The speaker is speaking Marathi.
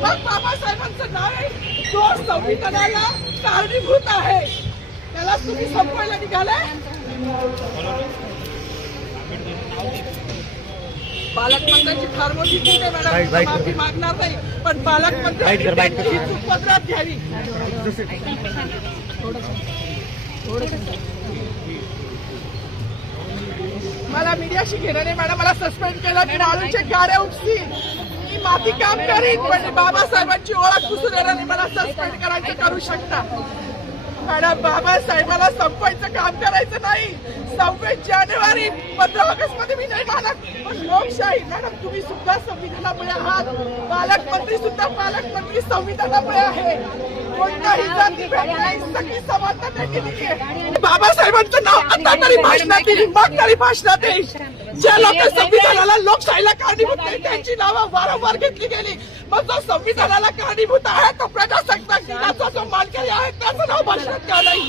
मग बाबासाहेबांचं नाव आहे जो संविधानाला कारणीभूत आहे त्याला तुम्ही संपवायला निघालाय. पालकमंत्र्यांची फार मोठी चूक आहे मॅडम, माफी मागणार नाही, पण पालकमंत्र्यांची उपद्रव घ्यावी. मला मीडियाशी घेणं नाही मॅडम, मला सस्पेंड केलं की वाळूचे गाडे उपसतील, मी माती काम करीन, पण बाबासाहेबांची ओळख पुसून येणार नाही. मला सस्पेंड करायचं करू शकता मॅडम. बाबासाहेबाला संपवायचं काम करायचं नाही. 26 जानेवारी 15 ऑगस्ट मध्ये मी नाही मानत, पण लोकशाही मॅडम तुम्ही सुद्धा संविधानामुळे आहात, पालकमंत्री सुद्धा पालकमंत्री संविधानामुळे आहे. कोणताही जाती भेद नाही, सगळी समानता केलेली आहे. बाबासाहेबांचं नाव आता तरी भाषणात येईल, मग तरी भाषणात येईल. ज्या लोक संविधानाला लोकशाहीला कारणीभूत नाही त्यांची नावं वारंवार घेतली गेली. मग जो संविधानाला कारणीभूत आहे तो प्रजासत्ताक दिनाचा जो मानकरी आहे त्याचं नाव भाषणात का नाही.